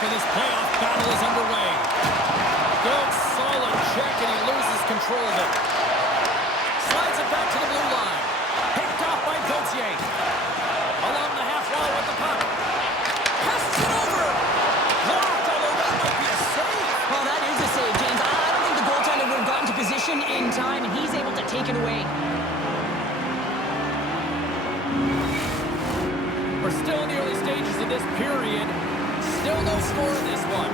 half of this playoff battle is underway. Good, solid check, and he loses control of it. Slides it back to the blue line. Picked off by Gauthier. Along the half wall with the puck. Passes it over. Blocked, although that might be a save. Well, that is a save, James. I don't think the goaltender would have gotten to position in time, and he's able to take it away. We're still in the early stages of this period. Still no score in this one.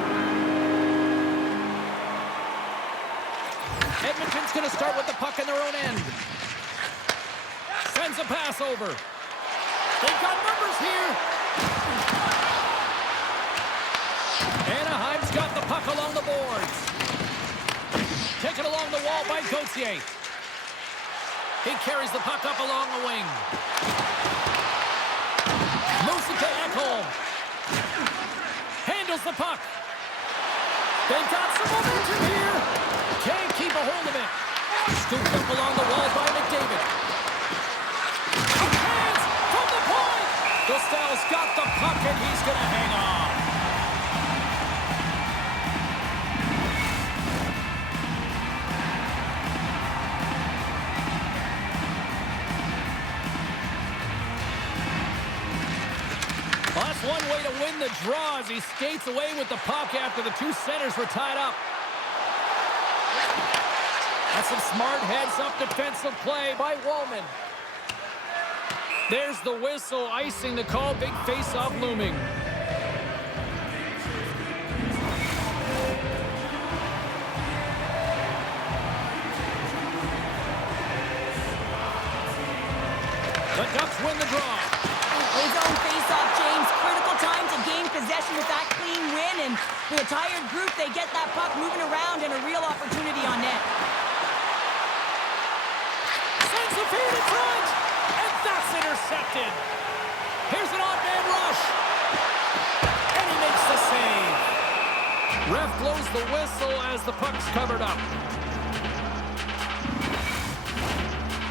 Edmonton's going to start with the puck in their own end. Sends a pass over. They've got numbers here. Anaheim's got the puck along the boards. Taken along the wall by Gauthier. He carries the puck up along the wing. Moves it to Ekholm. Handles the puck. They've got some momentum here. Can't keep a hold of it. Scooped up along the wall by McDavid. Hands from the point. Gustav's got the puck and he's going to hang on. Well, that's one way to win the draw as he skates away with the puck after the two centers were tied up. That's some smart heads-up defensive play by Wallman. There's the whistle, icing the call. Big face-off looming. The Ducks win the draw. His own face-off, James. Critical time to gain possession with that clean win, and for a tired group, they get that puck moving around and a real opportunity on net. Sends the feed in front, and that's intercepted. Here's an odd-man rush, and he makes the save. Ref blows the whistle as the puck's covered up.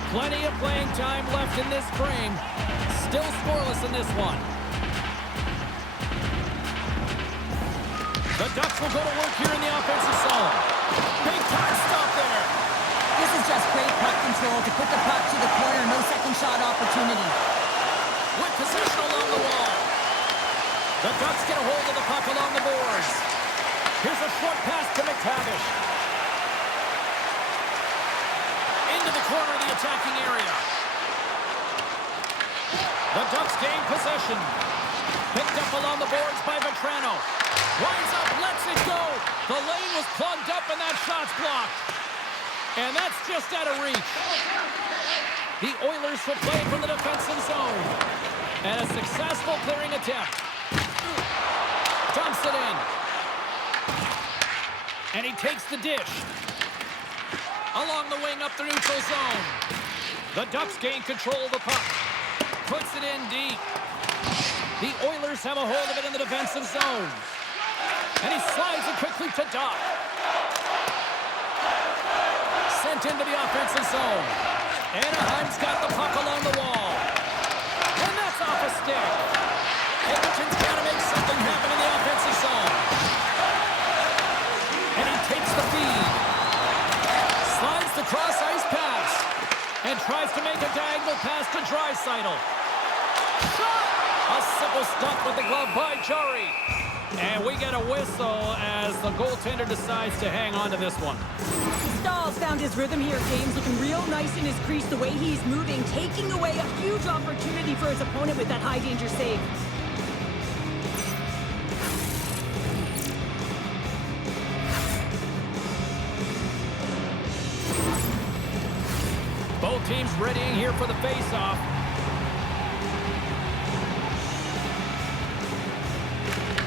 Plenty of playing time left in this frame. Still scoreless in this one. The Ducks will go to work here in the offensive zone. Big time stop there. This is just great puck control to put the puck to the corner. No second shot opportunity. With position along the wall. The Ducks get a hold of the puck along the boards. Here's a short pass to McTavish. Into the corner of the attacking area. The Ducks gain possession. Picked up along the boards by Vetrano. Winds up, lets it go. The lane was plugged up and that shot's blocked. And that's just out of reach. The Oilers will play from the defensive zone. And a successful clearing attempt. Dumps it in. And he takes the dish. Along the wing up the neutral zone. The Ducks gain control of the puck. Puts it in deep. The Oilers have a hold of it in the defensive zone. And he slides it quickly to Doc. Sent into the offensive zone. Anaheim's got the puck along the wall. And that's off a stick. Edmonton's got to make something happen in the offensive zone. And he takes the feed. Slides the cross-ice pass. And tries to make a diagonal pass to Draisaitl. Shot! A simple stop with the glove by Jarry. And we get a whistle as the goaltender decides to hang on to this one. Stahl's found his rhythm here, James. Looking real nice in his crease, the way he's moving, taking away a huge opportunity for his opponent with that high-danger save. Both teams readying here for the face-off.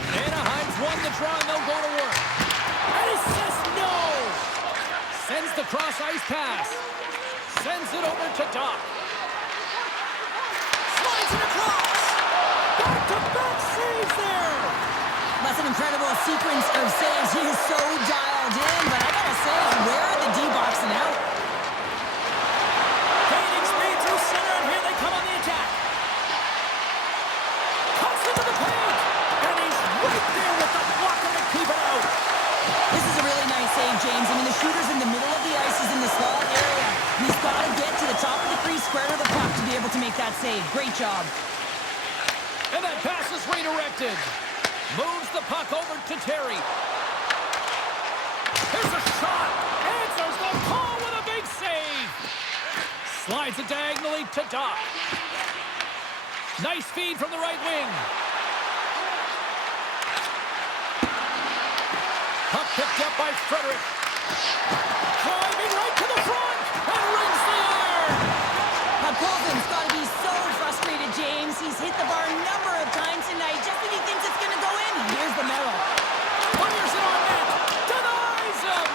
Anaheim's won the draw, and they'll go to work. And he says no! Sends the cross-ice pass. Sends it over to Doc. Slides it across. Back-to-back saves there. That's an incredible sequence of saves. He is so dialed in, but I gotta say, where are the D-boxing out? Gaining speed through center, and here they come on the attack. Cuts into the paint, and he's right there with the free square to the puck to be able to make that save. Great job. And that pass is redirected. Moves the puck over to Terry. Here's a shot. Answers the call with a big save. Slides it diagonally to Doc. Nice feed from the right wing. Puck picked up by Frederick. Driving right to the front and rings the iron. Colvin's got to be so frustrated, James. He's hit the bar a number of times tonight just when he thinks it's going to go in. Here's the medal. Fires it on net. Denies him.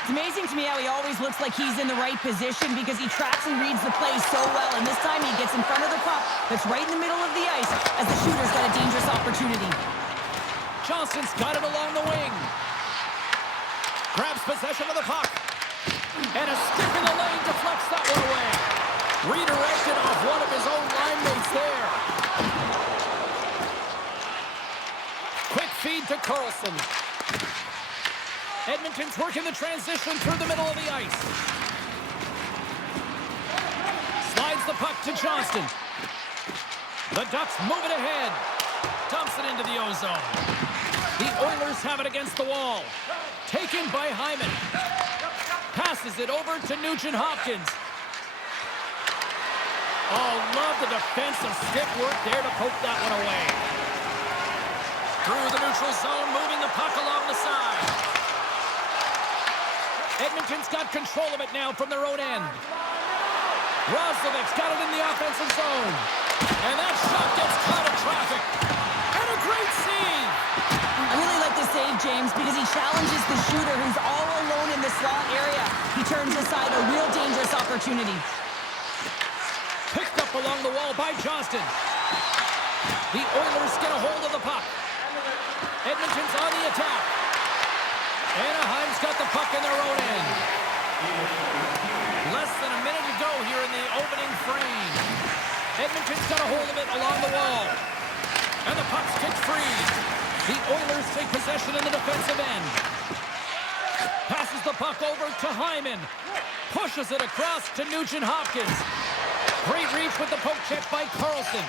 It's amazing to me how he always looks like he's in the right position because he tracks and reads the play so well. And this time he gets in front of the puck that's right in the middle of the ice as the shooter's got a dangerous opportunity. Johnston's got it along the wing. Grabs possession of the puck. And a stick in the lane deflects that one away. Redirected off one of his own line mates there. Quick feed to Carlson. Edmonton's working the transition through the middle of the ice. Slides the puck to Johnston. The Ducks move it ahead. Dumps it into the O-zone. The Oilers have it against the wall. Taken by Hyman. Passes it over to Nugent-Hopkins. Oh, love the defensive stick work there to poke that one away. Through the neutral zone, moving the puck along the side. Edmonton's got control of it now from their own end. Roslovic's got it in the offensive zone. And that shot gets caught in traffic. And a great save. I really like the save, James, because he challenges the shooter who's all alone in the slot area. He turns aside a real dangerous opportunity. Picked up along the wall by Johnston. The Oilers get a hold of the puck. Edmonton's on the attack. Anaheim's got the puck in their own end. Less than a minute to go here in the opening frame. Edmonton's got a hold of it along the wall. And the puck's kicked free. The Oilers take possession in the defensive end. Passes the puck over to Hyman. Pushes it across to Nugent-Hopkins. Great reach with the poke check by Carlson.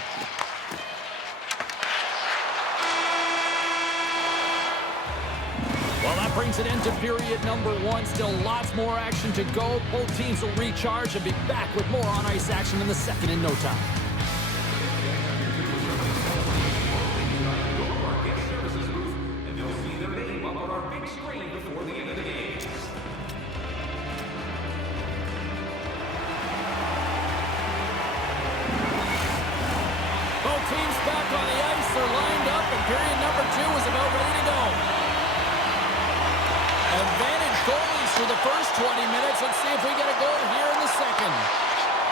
Well, that brings an end to period number one. Still lots more action to go. Both teams will recharge and be back with more on-ice action in the second in no time. Teams back on the ice. They're lined up, and period number two is about ready to go. Advantage goalies for the first 20 minutes. Let's see if we get a goal here in the second.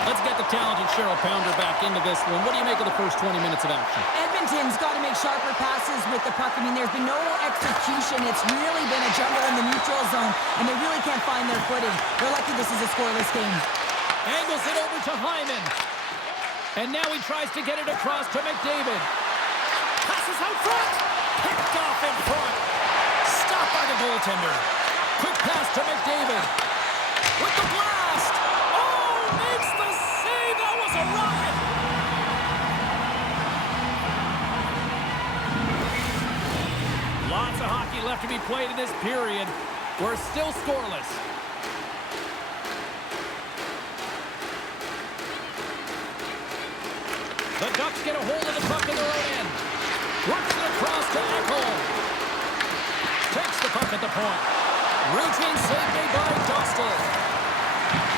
Let's get the talented Cheryl Pounder back into this one. What do you make of the first 20 minutes of action? Edmonton's got to make sharper passes with the puck. I mean, there's been no execution. It's really been a jumble in the neutral zone, and they really can't find their footing. They're lucky this is a scoreless game. Angles it over to Hyman. And now he tries to get it across to McDavid. Passes out front. Picked off in front. Stopped by the goaltender. Quick pass to McDavid. With the blast. Oh, makes the save. That was a rocket. Lots of hockey left to be played in this period. We're still scoreless. The Ducks get a hold of the puck in their own end. Works it across to Ekholm. Takes the puck at the point. Routine save made by Dostal.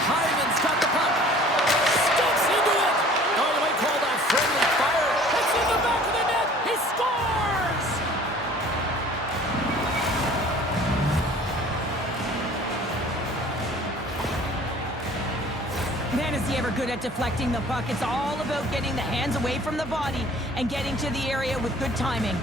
Hyman's got the puck. Sticks into it. Oh, you might call that friendly fire. It's in the back of the net. He scores! Man, is he ever good at deflecting the puck. It's all about getting the hands away from the body and getting to the area with good timing.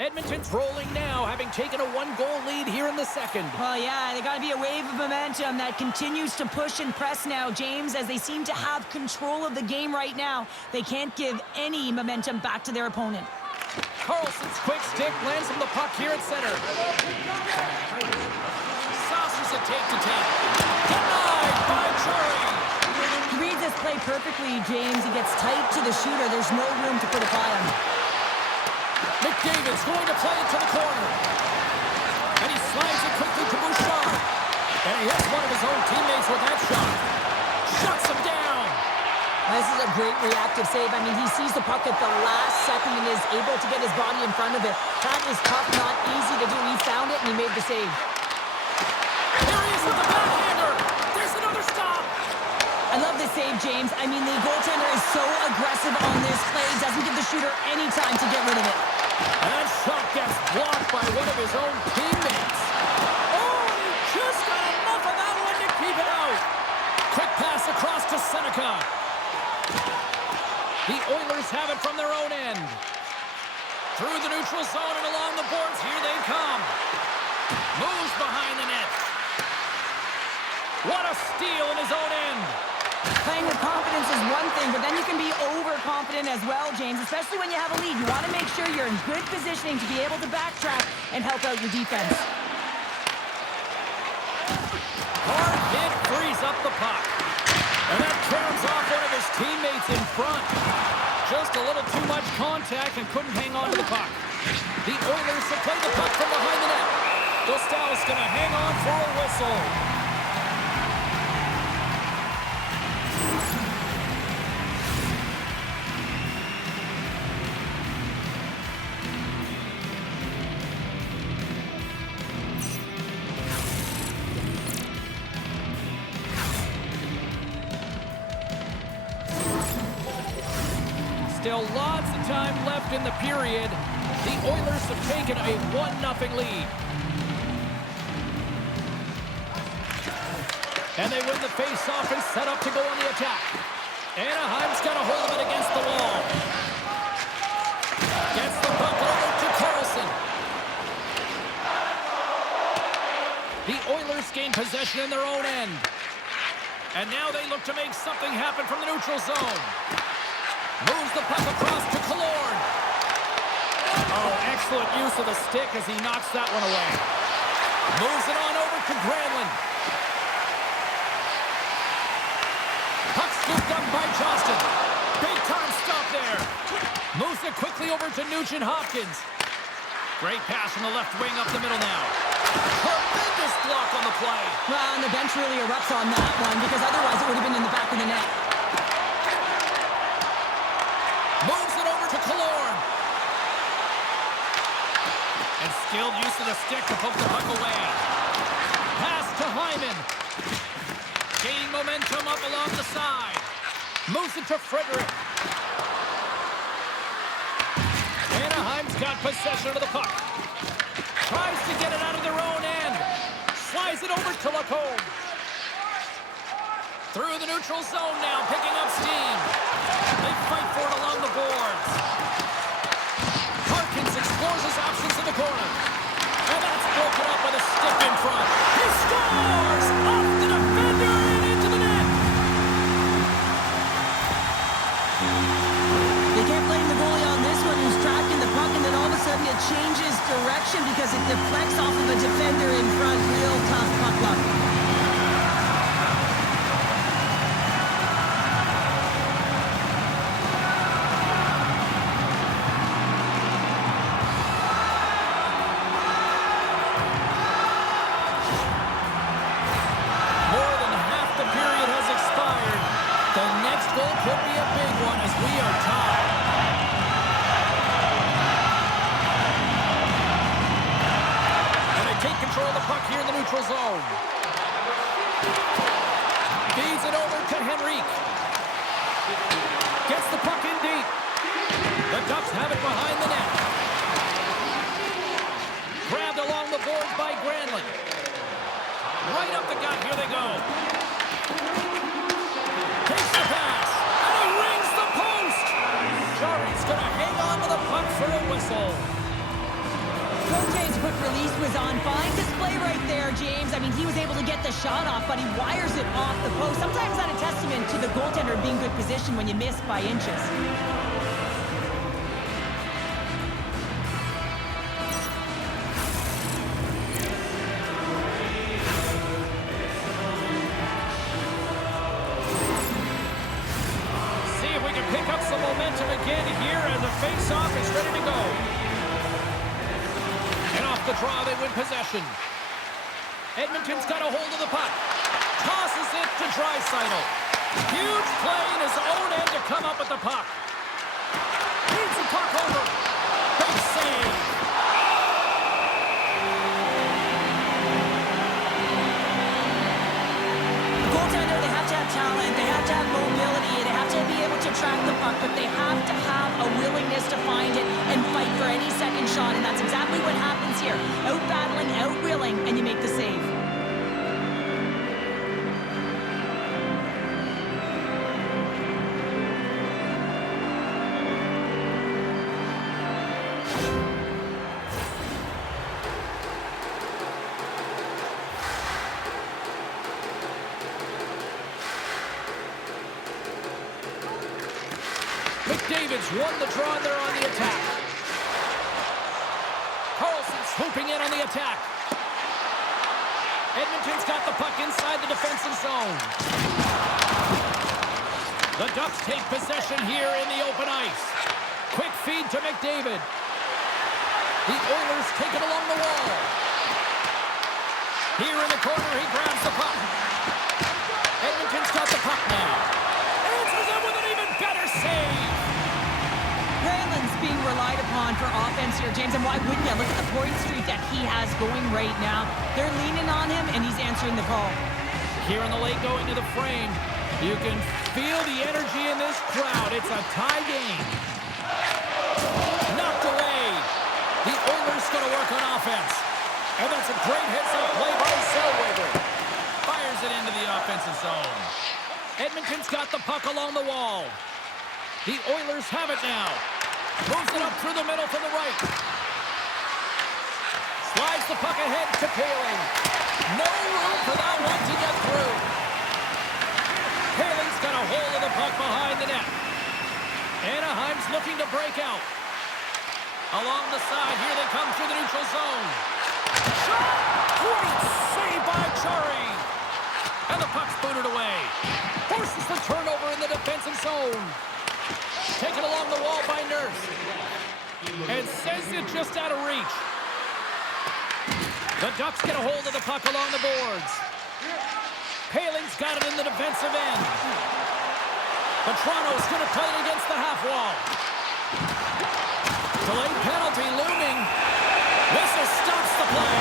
Edmonton It's rolling now, having taken a one-goal lead here in the second. Well, yeah, they got to be a wave of momentum that continues to push and press now, James, as they seem to have control of the game right now. They can't give any momentum back to their opponent. Carlson's quick stick lands from the puck here at center. Saucers a take-to-take. Denied by Curry. He reads this play perfectly, James. He gets tight to the shooter. There's no room to put it by him. McDavid's going to play it to the corner. And he slides it quickly to Bouchard. And he hits one of his own teammates with that shot. Shuts him down. This is a great reactive save. I mean, he sees the puck at the last second and is able to get his body in front of it. That is tough, not easy to do. He found it and he made the save. Here he is with the backhander. There's another stop. I love this save, James. I mean, the goaltender is so aggressive on this play. Doesn't give the shooter any time to get rid of it. That shot gets blocked by one of his own teammates. Oh, he just got enough of that one to keep it out. Quick pass across to Seneca. The Oilers have it from their own end. Through the neutral zone and along the boards, here they come. Moves behind the net. What a steal in his own end. Playing with confidence is one thing, but then you can be overconfident as well, James, especially when you have a lead. You want to make sure you're in good positioning to be able to backtrack and help out your defense. Hard hit frees up the puck. And that turns off one of his teammates in front. Just a little too much contact and couldn't hang on to the puck. The Oilers to play the puck from behind the net. Dostal's going to hang on for a whistle. Still lots of time left in the period. The Oilers have taken a 1-0 lead. And they win the face-off and set up to go on the attack. Anaheim's got a hold of it against the wall. Gets the puck over to Carlson. The Oilers gain possession in their own end. And now they look to make something happen from the neutral zone. Moves the puck across to Killorn. Oh, excellent use of the stick as he knocks that one away. Moves it on over to Granlund. Puck scooped up by Johnston. Big time stop there. Moves it quickly over to Nugent-Hopkins. Great pass from the left wing up the middle now. Tremendous block on the play. Well, and the bench really erupts on that one because otherwise it would have been in the back of the net. Moves it over to Killorn. And skilled use of the stick to poke the puck away. Pass to Hyman. Gaining momentum up along the side. Moves it to Frederick. Anaheim's got possession of the puck. Tries to get it out of their own end. Slides it over to Lacombe. Through the neutral zone now, picking up steam. They fight for it along the boards. Harkins explores his options in the corner. And that's broken up with a stick in front. He scores! Off the defender and into the net! They can't blame the goalie on this one who's tracking the puck, and then all of a sudden it changes direction because it deflects off of a defender in front. Real tough puck luck. Could be a big one as we are tied. And they take control of the puck here in the neutral zone. Feeds it over to Henrique. Gets the puck in deep. The Ducks have it behind the net. Grabbed along the boards by Granlund. Right up the gut, here they go. Takes the pass. He's going to hang on to the puck for a whistle. Cote's quick release was on. Fine display right there, James. I mean, he was able to get the shot off, but he wires it off the post. Sometimes that's a testament to the goaltender being good position when you miss by inches. See if we can pick up some momentum again here as the face-off is ready to go. And off the draw, they win possession. Edmonton's got a hold of the puck. Tosses it to Draisaitl. Huge play in his own end to come up with the puck. Beats the puck over. Big save. Goaltender, they have to have talent, they have to have mobility, they have to be able to track the puck, but they have to have a willingness to find it and fight for any second shot, and that's exactly what happens here. Out-battling, out-willing, and you make the save. McDavid's won the draw there on the attack. Carlson swooping in on the attack. Edmonton's got the puck inside the defensive zone. The Ducks take possession here in the open ice. Quick feed to McDavid. The Oilers take it along the wall. Here in the corner, he grabs the puck. Edmonton's got the puck now. Answers it with an even better save. Granlund's being relied upon for offense here, James, and why wouldn't you? Look at the point streak that he has going right now. They're leaning on him, and he's answering the call. Here in the late going to the frame, you can feel the energy in this crowd. It's a tie game. Knocked away. The Oilers going to work on offense. And that's a great hits-up play by Zellweger. Fires it into the offensive zone. Edmonton's got the puck along the wall. The Oilers have it now. Moves it up through the middle to the right. Slides the puck ahead to Poehling. No room for that one to get through. Poehling's got a hold of the puck behind the net. Anaheim's looking to break out. Along the side, here they come through the neutral zone. Shot! Great save by Chari. And the puck's booted away. Forces the turnover in the defensive zone. Taken along the wall by Nurse. And sends it just out of reach. The Ducks get a hold of the puck along the boards. Poehling's got it in the defensive end. But Toronto's going to play it against the half wall. Delayed penalty looming. This stops the play.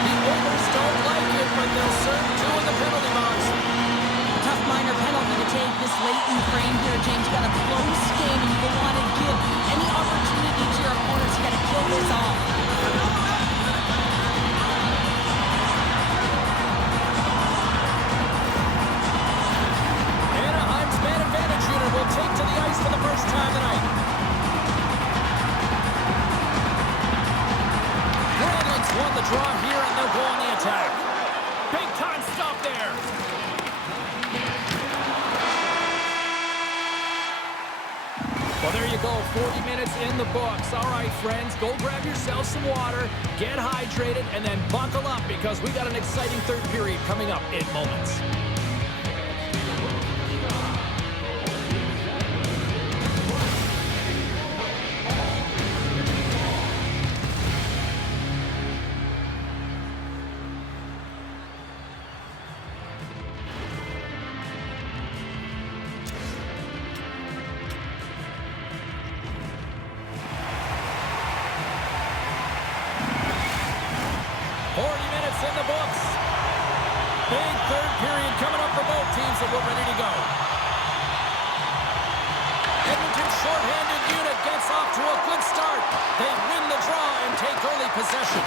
The Oilers don't like it, but they'll serve two in the penalty box. Tough minor penalty to take this late in the frame here, James. You got a close game, and you don't want to give any opportunity to your opponents. You got to kill this off. Anaheim's man advantage unit will take to the ice for the first time tonight. Granlund's won the draw here, and they'll go on the attack. Big time stop there. Well, there you go, 40 minutes in the books. All right, friends, go grab yourself some water, get hydrated, and then buckle up because we got an exciting third period coming up in moments. In the books. Big third period coming up for both teams, and we're ready to go. Edmonton's shorthanded unit gets off to a good start. They win the draw and take early possession.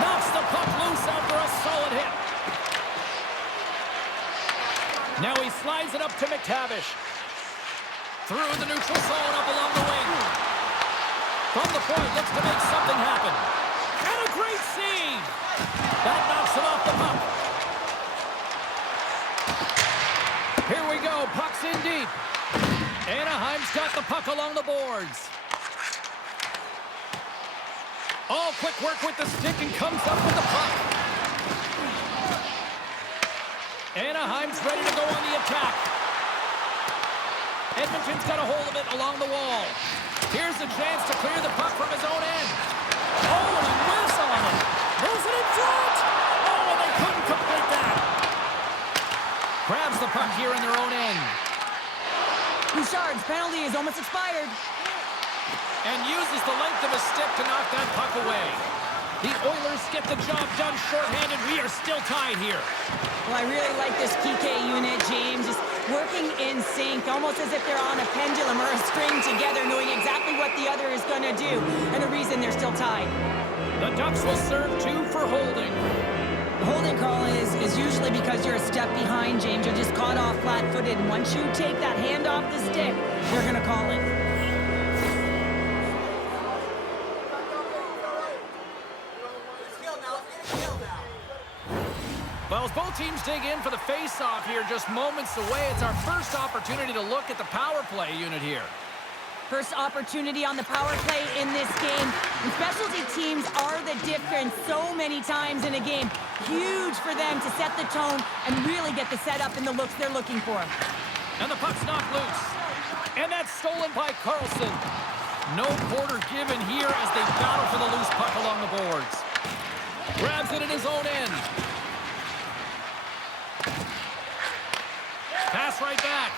Knocks the puck loose after a solid hit. Now he slides it up to McTavish. Through the neutral zone, up along the wing. From the point, looks to make something happen. Great save! That knocks it off the puck. Here we go. Puck's in deep. Anaheim's got the puck along the boards. All quick work with the stick and comes up with the puck. Anaheim's ready to go on the attack. Edmonton's got a hold of it along the wall. Here's a chance to clear the puck from his own end. Oh, and he whiffs on it. Moves it in front. Oh, and they couldn't complete that. Grabs the puck here in their own end. Bouchard's penalty is almost expired. And uses the length of his stick to knock that puck away. The Oilers get the job done shorthanded. We are still tied here. Well, I really like this PK unit, James. Just working in sync, almost as if they're on a pendulum or a string together, knowing exactly what the other is going to do, and the reason they're still tied. The Ducks will serve 2 for holding. The holding call is usually because you're a step behind, James. You're just caught off flat-footed, and once you take that hand off the stick, they're going to call it. Well, as both teams dig in for the face-off here, just moments away, it's our first opportunity to look at the power play unit here. First opportunity on the power play in this game. And specialty teams are the difference so many times in a game. Huge for them to set the tone and really get the setup and the looks they're looking for. And the puck's knocked loose. And that's stolen by Carlson. No quarter given here as they battle for the loose puck along the boards. Grabs it in his own end. Pass right back.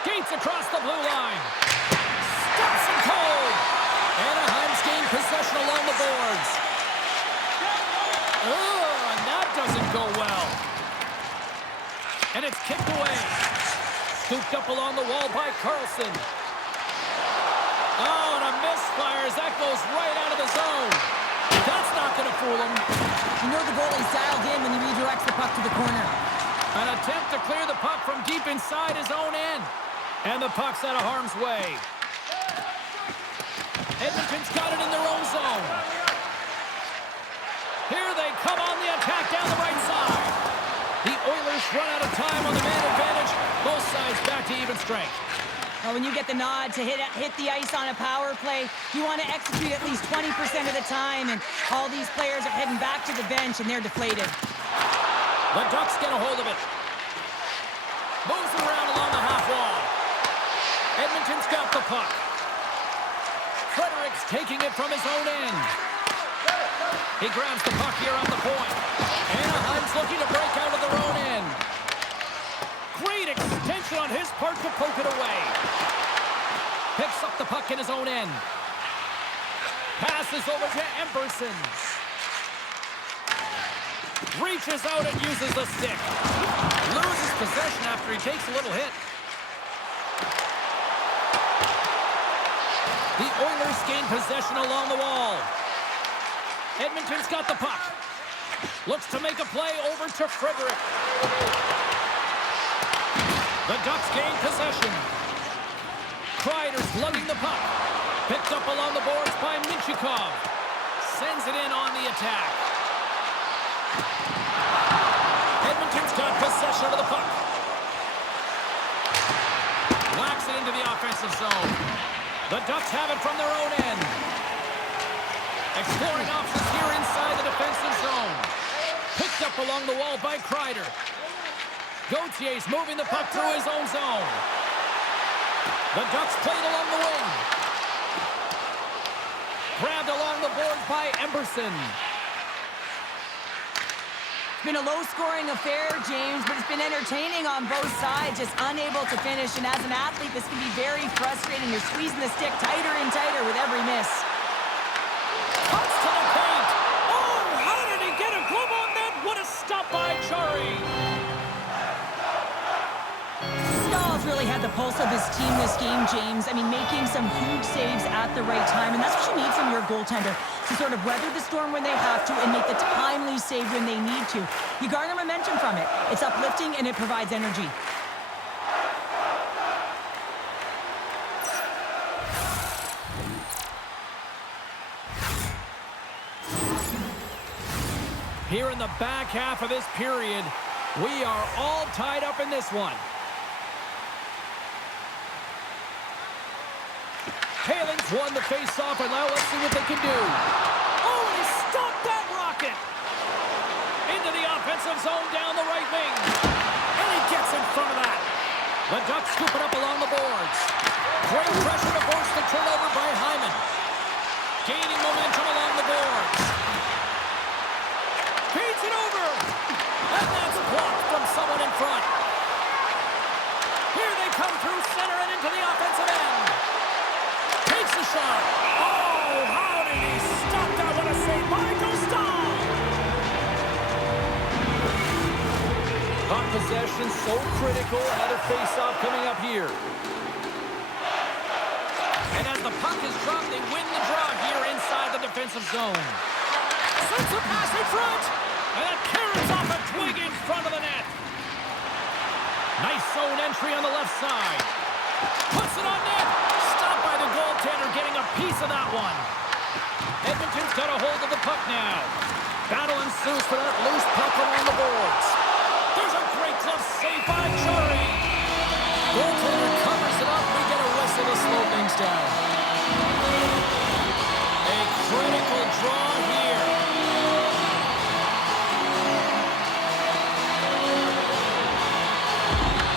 Skates across the blue line. Stops and cold. Anaheim's gained possession along the boards. Oh, and that doesn't go well. And it's kicked away. Scooped up along the wall by Carlson. Oh, and a misfire as that goes right out of the zone. That's not going to fool him. You know the goalie's dialed in when he redirects the puck to the corner. An attempt to clear the puck from deep inside his own end. And the puck's out of harm's way. Edmonton's got it in their own zone. Here they come on the attack down the right side. The Oilers run out of time on the man advantage. Both sides back to even strength. Well, when you get the nod to hit the ice on a power play, you want to execute at least 20% of the time, and all these players are heading back to the bench, and they're deflated. The Ducks get a hold of it. Moves it around along the half wall. Edmonton's got the puck. Frederic's taking it from his own end. He grabs the puck here on the point. Anaheim's looking to break out of their own end. Great extension on his part to poke it away. Picks up the puck in his own end. Passes over to Emberson. Reaches out and uses the stick. Loses possession after he takes a little hit. The Oilers gain possession along the wall. Edmonton's got the puck. Looks to make a play over to Frederic. The Ducks gain possession. Kreider's lugging the puck. Picked up along the boards by Minchikov. Sends it in on the attack. Edmonton's got possession of the puck. Whacks it into the offensive zone. The Ducks have it from their own end. Exploring options here inside the defensive zone. Picked up along the wall by Kreider. Gautier's moving the puck through his own zone. The Ducks played along the wing. Grabbed along the boards by Emberson. It's been a low-scoring affair, James, but it's been entertaining on both sides, just unable to finish. And as an athlete, this can be very frustrating. You're squeezing the stick tighter and tighter with every miss. Cuts to the paint. Oh, how did he get a glove on that? What a stop by Chari. Stall's really had the pulse of his team this game, James. I mean, making some huge saves at the right time, and that's what you need from your goaltender, to sort of weather the storm when they have to and make the timely save when they need to. You garner momentum from it. It's uplifting and it provides energy. Here in the back half of this period, we are all tied up in this one. Haling's won the face-off, and now let's see what they can do. Oh, and he stopped that rocket! Into the offensive zone down the right wing. And he gets in front of that. The Ducks scoop it up along the boards. Great pressure to force the turnover by Hyman. Gaining momentum along the boards. Feeds it over. And that's blocked from someone in front. Here they come through center and into the offensive end. Takes the shot. Oh, how did he stop that? What a save by Gustav! Puck possession so critical. Another face-off coming up here. And as the puck is dropped, they win the draw here inside the defensive zone. Sends a pass in front. And that carries off a twig in front of the net. Nice zone entry on the left side. Puts it on net. Stopped by the goaltender, getting a piece of that one. Edmonton's got a hold of the puck now. Battle ensues for that loose puck along the boards. There's a great glove save by Chari. Goaltender covers it up. We get a whistle to slow things down. A critical draw here.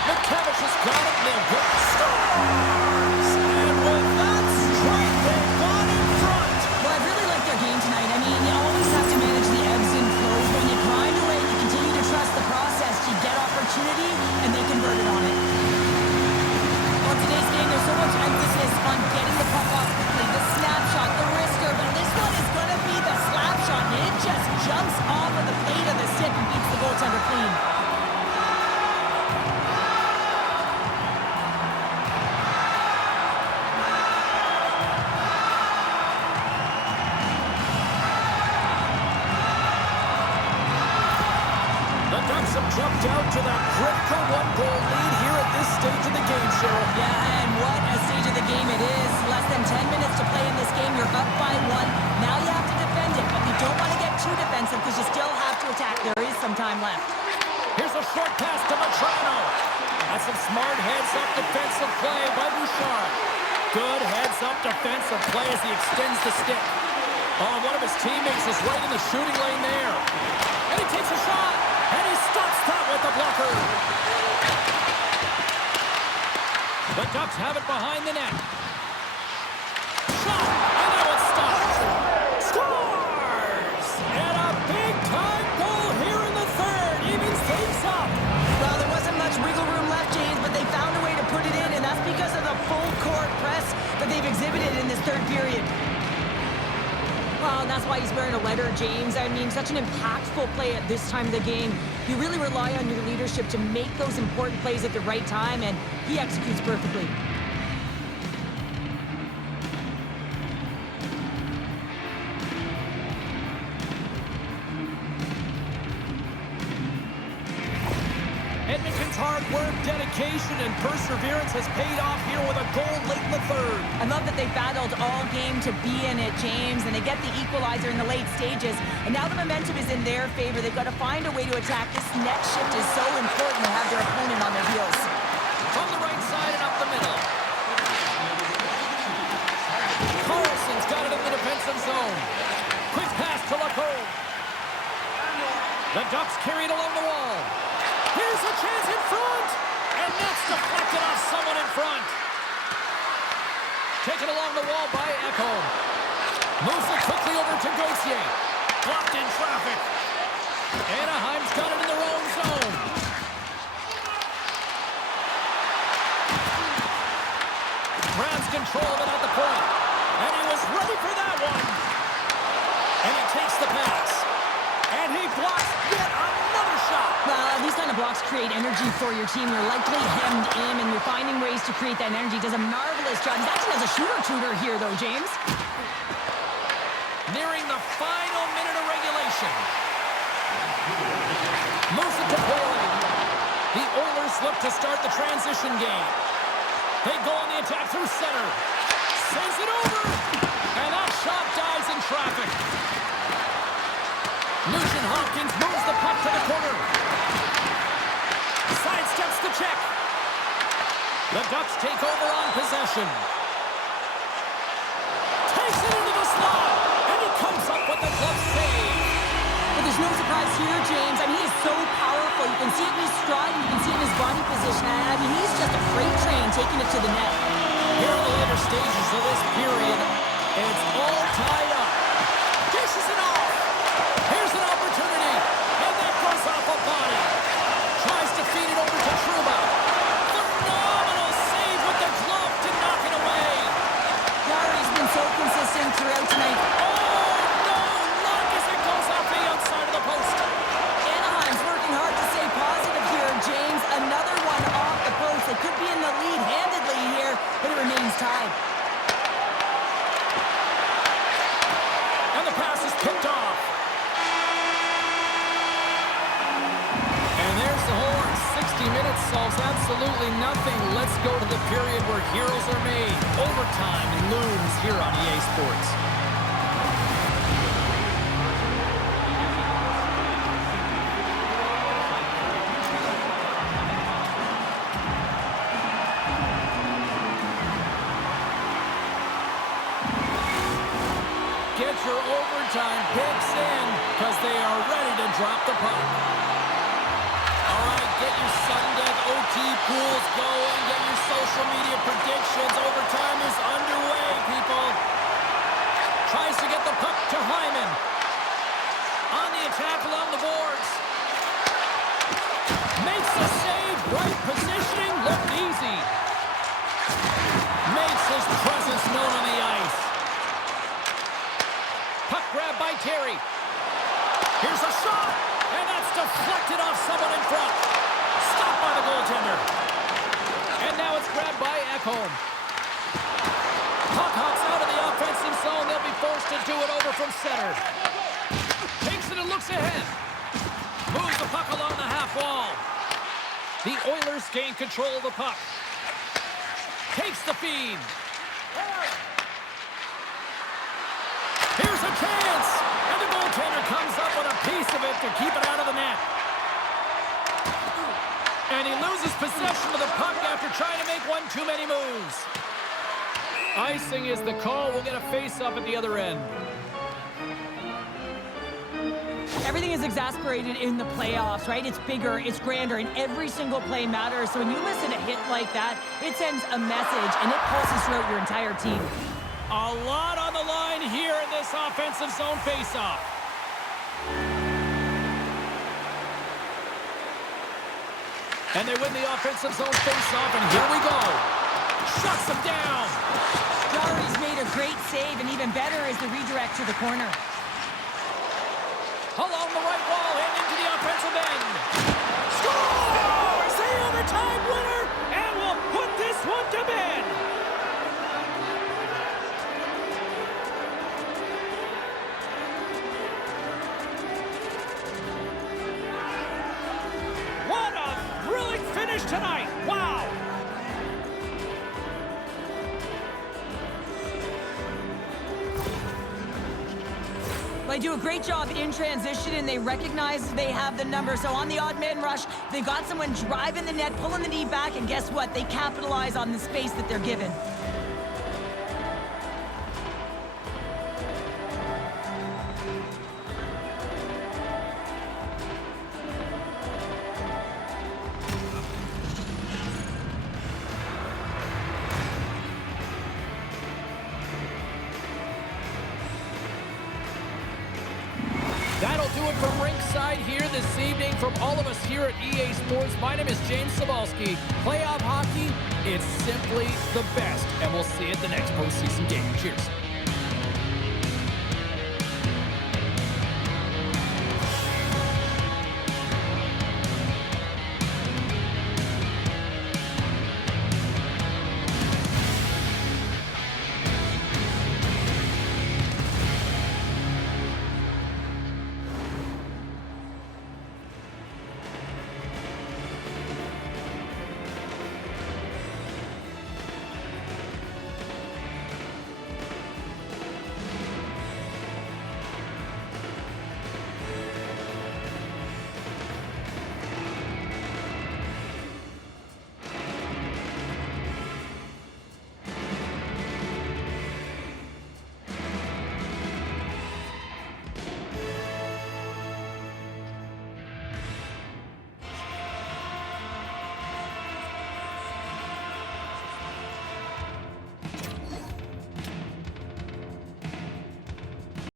McTavish has got it. They'll get stars. And with that strike, they've gone in front. Well, I really like their game tonight. I mean, you always have to manage the ebbs and flows. When you grind away, you continue to trust the process. You get opportunity, and they converted on it. On today's game, there's so much emphasis on getting the puck off quickly, the snapshot, the wrister, but this one is going to be the slap shot, and it just jumps off of the plate of the stick and beats the goaltender clean. Jumped out to that critical one-goal lead here at this stage of the game, Cheryl. Yeah, and what a stage of the game it is. Less than 10 minutes to play in this game. You're up by 1. Now you have to defend it, but you don't want to get too defensive because you still have to attack. There is some time left. Here's a short pass to Vetrano. That's some smart heads-up defensive play by Bouchard. Good heads-up defensive play as he extends the stick. Oh, one of his teammates is right in the shooting lane there. And he takes a shot. And he stops that with the blocker. The Ducks have it behind the net. Shot, and now it's stopped. Scores! And a big-time goal here in the third. Evens things up. Well, there wasn't much wiggle room left, James, but they found a way to put it in, and that's because of the full-court press that they've exhibited in this third period. Well, and that's why he's wearing a letter, James. I mean, such an impactful play at this time of the game. You really rely on your leadership to make those important plays at the right time, and he executes perfectly. Edmonton's hard work, dedication, and perseverance has paid off here with a goal late in the third. I love that they battled all game to be in it, James, and they get the equalizer in the late stages. And now the momentum is in their favor. They've got to find a way to attack. This next shift is so important to have their opponent on their heels. From the right side and up the middle. Carlson's got it in the defensive zone. Quick pass to Lacombe. The Ducks carry it along the wall. Here's a chance in front. And that's deflected off someone in front. Taken along the wall by Ekholm. Moves it quickly over to Gauthier. Blocked in traffic. Anaheim's got it in their own zone. Grabs control of it at the point. And he was ready for that one. And he takes the pass. And he blocks yet another shot. Well, these kind of blocks create energy for your team. You're likely hemmed in, and you're finding ways to create that energy. Does a marvelous job. He's actually has a shooter-tutor here, though, James. Nearing the final minute of regulation. Moves it to Poland. The Oilers look to start the transition game. They go on the attack through center. Sends it over. And that shot dies in traffic. Nugent-Hopkins moves the puck to the corner. Sidesteps the check. The Ducks take over on possession. Takes it into the slot, and he comes up with the glove save. But there's no surprise here, James. I mean, he is so powerful. You can see it in his stride, and you can see it in his body position. I mean, he's just a freight train taking it to the net. Here in the later stages of this period, it's all tied up. Dishes it off. Here's an opportunity, and that goes off a body. Tries to feed it over to Trouba. Phenomenal save with the glove to knock it away. Gary's been so consistent throughout tonight. Oh, no! Luck as it goes off the outside of the post. Anaheim's working hard to stay positive here, James. Another one off the post. They could be in the lead handedly here, but it remains tied. And the pass is picked off. And there's the horn. 60 minutes solves absolutely nothing. Let's go to the period where heroes are made. Overtime looms here on EA Sports. Get your overtime picks in because they are ready to drop the puck. All right, get your sudden death OT pools going. Get your social media predictions. Overtime is underway, people. Tries to get the puck to Hyman. On the attack along the boards. Makes the save. Right positioning. Looked easy. Makes his presence known on the ice. Puck grab by Terry. Here's a shot, and that's deflected off someone in front. Stopped by the goaltender. And now it's grabbed by Ekholm. Puck hops out of the offensive zone. They'll be forced to do it over from center. Takes it and looks ahead. Moves the puck along the half wall. The Oilers gain control of the puck. Takes the feed. Here's a chance! And the goaltender comes up with a piece of it to keep it out of the net. And he loses possession of the puck after trying to make one too many moves. Icing is the call. We'll get a face-off at the other end. Everything is exasperated in the playoffs, right? It's bigger, it's grander, and every single play matters. So when you listen to a hit like that, it sends a message, and it pulses throughout your entire team. A lot on the line here in this offensive zone faceoff. And they win the offensive zone faceoff, and here we go. Shuts him down. Gary's made a great save, and even better is the redirect to the corner. Along the right wall and into the offensive end. Scores! The overtime winner, and we'll put this one to bed. What a thrilling finish tonight. Wow. They do a great job in transition, and they recognize they have the number. So on the odd man rush, they've got someone driving the net, pulling the knee back, and guess what? They capitalize on the space that they're given. That'll do it from ringside here this evening. From all of us here at EA Sports, my name is James Cebulski. Playoff hockey, it's simply the best. And we'll see you at the next postseason game. Cheers.